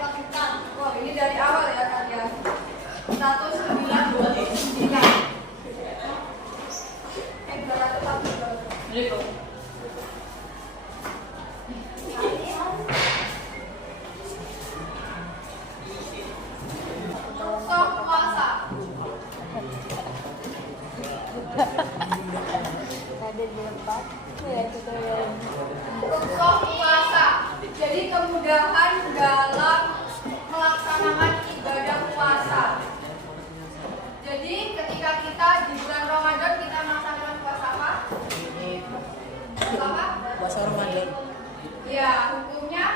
pasukan. Oh, ini dari awal ya kalian. 1929. 240. Sok puasa. Sok puasa. Jadi kemudahan dalam melaksanakan ibadah puasa. Jadi ketika kita di bulan Ramadan kita melaksanakan puasa apa? Puasa apa? Puasa Ramadan. Ya, hukumnya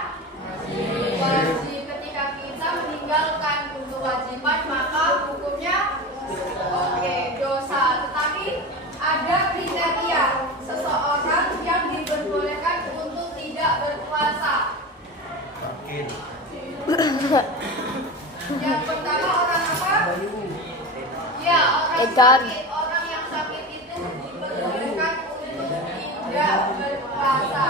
wajib. Ketika kita meninggalkan untuk kewajiban maka hukumnya dosa. Tetapi ada kriteria seseorang yang diperbolehkan untuk tidak berpuasa. Yang pertama orang apa? Ya, orang sakit. Orang yang sakit itu diperbolehkan untuk tidak berpuasa.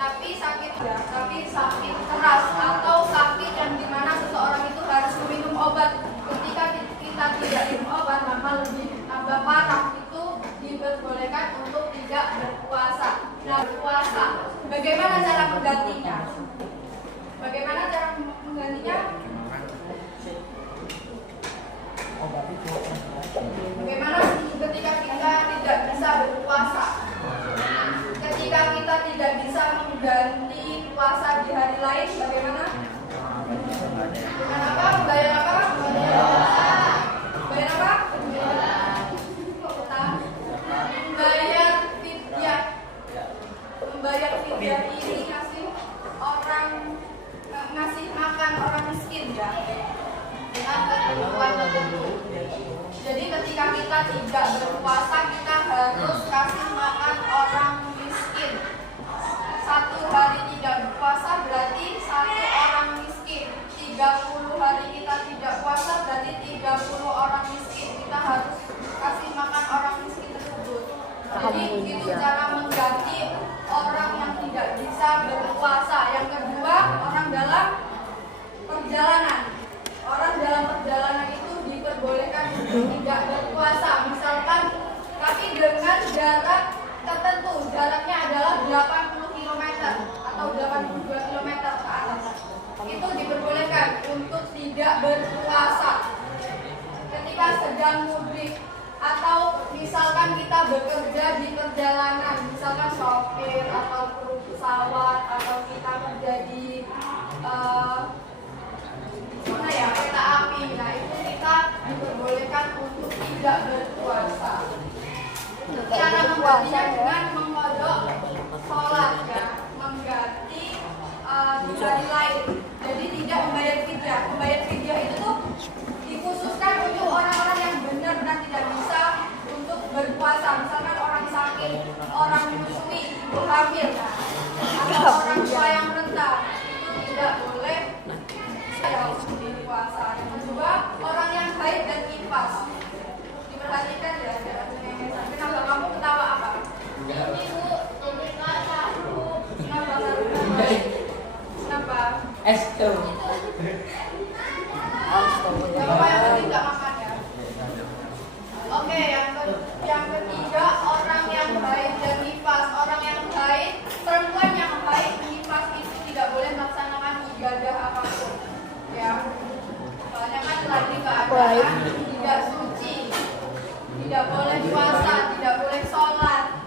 Tapi sakit keras atau sakit yang dimana seseorang itu harus meminum obat. Ketika kita tidak minum obat maka lebih tambah parah, itu diperbolehkan untuk tidak berpuasa. Nah, berpuasa, bagaimana cara menggantinya? Bagaimana cara menggantinya? Bagaimana ketika kita tidak bisa berpuasa? Ketika kita tidak bisa mengganti puasa di hari lain, bagaimana? Dengan apa? Membayar apa? Membayar apa? Membayar fidyah. Membayar fidyah ini ngasih makan orang miskin ya, dengan kebutuhan tertentu. Jadi ketika kita tidak berpuasa kita harus kasih makan orang miskin. 1 hari tidak berpuasa berarti 1 orang miskin. 30 hari kita tidak puasa berarti 30 orang miskin. Kita harus kasih makan orang miskin tersebut. Jadi itu cara mengganti orang yang tidak bisa berpuasa. Yang kedua, orang dalam perjalanan. Orang dalam perjalanan itu diperbolehkan untuk tidak berpuasa. Misalkan, tapi dengan jarak tertentu. Jaraknya adalah 80 km atau 82 km ke atas. Itu diperbolehkan untuk tidak berpuasa. Ketika sedang mudik atau misalkan kita bekerja di perjalanan, misalkan sopir atau kru pesawat atau kita kerja di kereta api, nah itu kita diperbolehkan untuk tidak berpuasa. Cara menggantinya dengan mengkodok sholat ya, mengganti di hari lain. Jadi tidak membayar fidyah. Membayar fidyah itu tuh dikhususkan untuk orang-orang yang benar-benar tidak bisa untuk berpuasa. Misalkan orang sakit, orang menyusui, ibu hamil, atau orang tua yang renta, itu tidak boleh berpuasa. Yang kedua, orang yang haid dan nifas. Diperhatikan ya. Kenapa kamu ketawa apa? Ibu, kenapa? Esto. Bapak yang tadi nggak makan ya? Oke, yang ketiga orang yang haid dan nifas. Orang yang haid, perempuan yang haid nifas itu tidak boleh melaksanakan ibadah apapun. Ya, soalnya kan lagi keadaan tidak suci, tidak boleh puasa, tidak boleh sholat.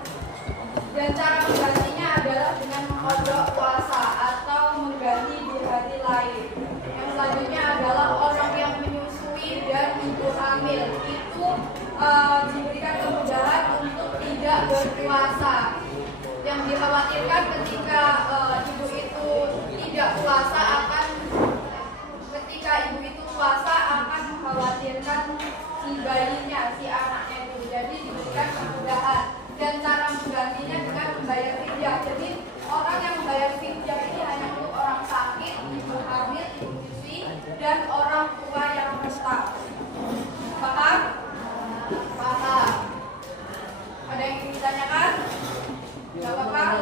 Dan cara menggantinya adalah dengan mengkodok puasa atau mengganti di hari lain. Yang selanjutnya adalah orang yang menyusui dan ibu hamil itu diberikan kemudahan untuk tidak berpuasa. Yang dikhawatirkan ketika ibu itu tidak puasa akan mengkhawatirkan si bayinya, si anaknya itu. Jadi diberikan kemudahan. Dan cara menggantinya dengan membayar fidyah. Jadi orang yang membayar fidyah ini hanya untuk orang sakit, ibu hamil, ibu menyusui, dan orang tua yang renta. Paham? Paham. Ada yang ingin ditanyakan? Gak apa-apa.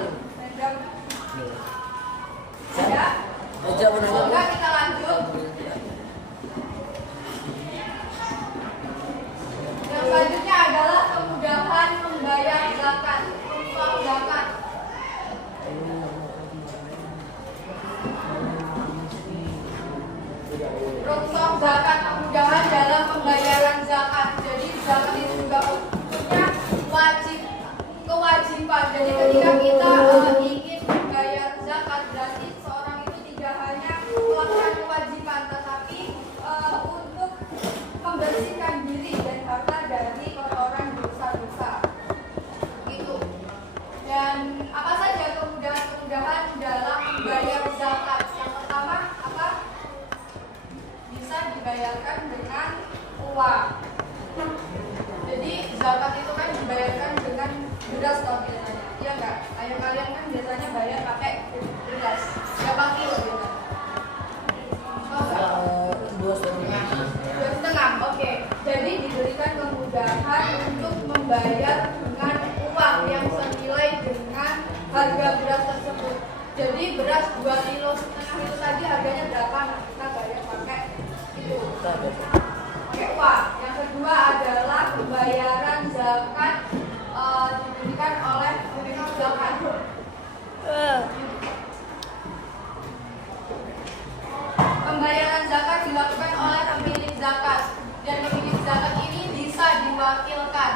Rukshoh zakat, kemudahan dalam pembayaran zakat. Jadi zakat itu juga punya kewajiban. Jadi ketika kita ingin membayar zakat, berarti seorang itu tidak hanya melakukan kewajiban, tetapi untuk membersihkan diri dan harta dari kotoran dosa-dosa. Gitu. Dan apa saja kemudahan-kemudahan dalam membayar zakat? Yang pertama apa? Bisa dibayarkan dengan uang. Jadi zakat itu kan dibayarkan dengan beras atau biasanya, iya nggak? Ayo kalian kan biasanya bayar pakai beras. Berapa kilo gitu? Dua setengah. Oke. Jadi diberikan kemudahan untuk membayar dengan uang yang senilai dengan harga beras tersebut. Jadi beras 2,5 kilo itu tadi harganya berapa? Nah, kita bayar pakai itu. Pakai uang. Yang kedua adalah pembayaran zakat diberikan oleh pemilik zakat. Pembayaran zakat dilakukan oleh pemilik zakat, dan pemilik zakat ini bisa diwakilkan.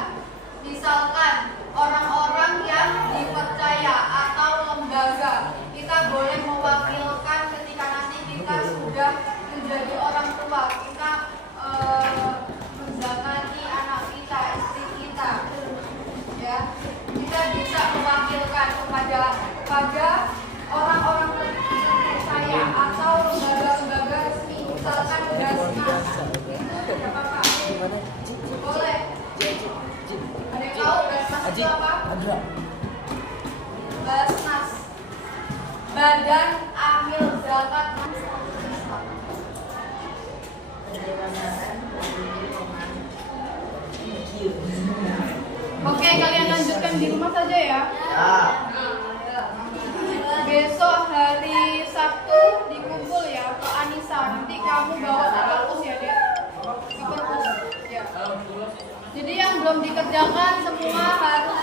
Misalkan orang-orang yang dipercaya atau lembaga, kita boleh mewakilkan ketika nanti kita sudah menjadi orang tua, kita menzakati anak kita, istri kita, ya, kita bisa mewakilkan kepada orang-orang terpercaya atau lembaga-lembaga resmi, misalkan Basnas, itu tidak apa-apa, boleh. Ada yang tahu Basnas itu apa? Basnas, Badan Amil Zakat. Oke, kalian lanjutkan di rumah saja ya. Besok hari Sabtu dikumpul ya ke Anissa. Nanti kamu bawa ke perpus ya, Dek. Ke perpus. Ya. Jadi yang belum dikerjakan semua harus